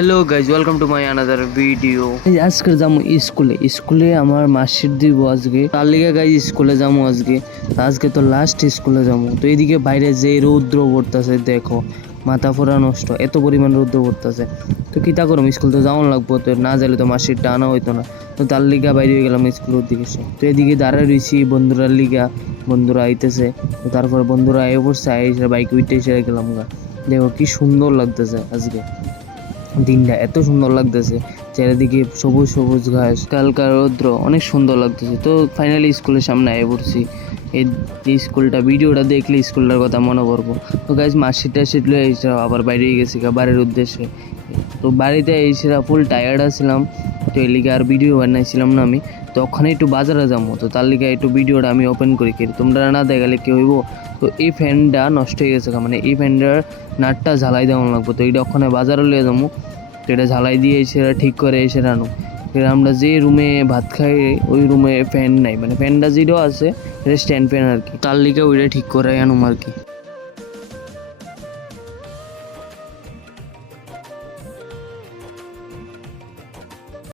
Hello guys welcome to my another video আজকে যাব স্কুলে। স্কুলে আমার মাসির দিব আজকে। তার লিগে গাইজ স্কুলে যাব আজকে। আজকে তো লাস্ট স্কুলে যাব। তো এদিকে বাইরে যে রৌদ্র পড়তেছে, দেখো, মাথা ফোরা নষ্ট। এত পরিমাণ রৌদ্র পড়তেছে। তো কিতা করম স্কুল তো যাওয়ান লাগবো। তো না যাইলে তো মার্কশিটটা আনা হইতো না। তো তার লিগা বাইরে হয়ে গেলাম স্কুলের দিকে তো এদিকে দাঁড়ায় রয়েছি বন্ধুরা লিগা। বন্ধুরা আইতেছে। তো তারপর বন্ধুরা আয় পড়ছে আই বাইক উইটে এসে গেলাম গা। দেখো কি সুন্দর লাগতেছে আজকে। দিনটা এত সুন্দর লাগতেছে। চারিদিকে সবুজ সবুজ ঘাস, কালকা রৌদ্র, অনেক সুন্দর লাগতেছে। তো ফাইনালি স্কুলের সামনে আয় পড়ছি। এই স্কুলটা, ভিডিওটা দেখলে স্কুলটার কথা মনে পড়ব। তো মার্কশিট টার্কশিট লয়ে এসে আবার বাইরে গেছি বাড়ির উদ্দেশ্যে। তো বাড়িতে এসে ফুল টায়ার্ড আছিলাম। তো এই আর ভিডিও বানাইছিলাম না আমি। তো ওখানে একটু বাজারে যাব। তো তার লিগে একটু ভিডিওটা আমি ওপেন করি। কি তোমরা না দেখালে কি হইব? তো এই ফ্যানটা নষ্ট হয়ে গেছে মানে এই ফ্যানটার নাটটা ঝালাই দেওয়া লাগবো। তো এটা ওখানে বাজারে লিয়ে যাব। তো এটা ঝালাই দিয়ে সেটা ঠিক করে এসে রানো এবার আমরা যে রুমে ভাত খাই, ওই রুমে ফ্যান নাই। মানে ফ্যানটা যেটাও আছে সেটা স্ট্যান্ড ফ্যান আর কি। তার লিগে ওইটা ঠিক করে আনুম আর কি।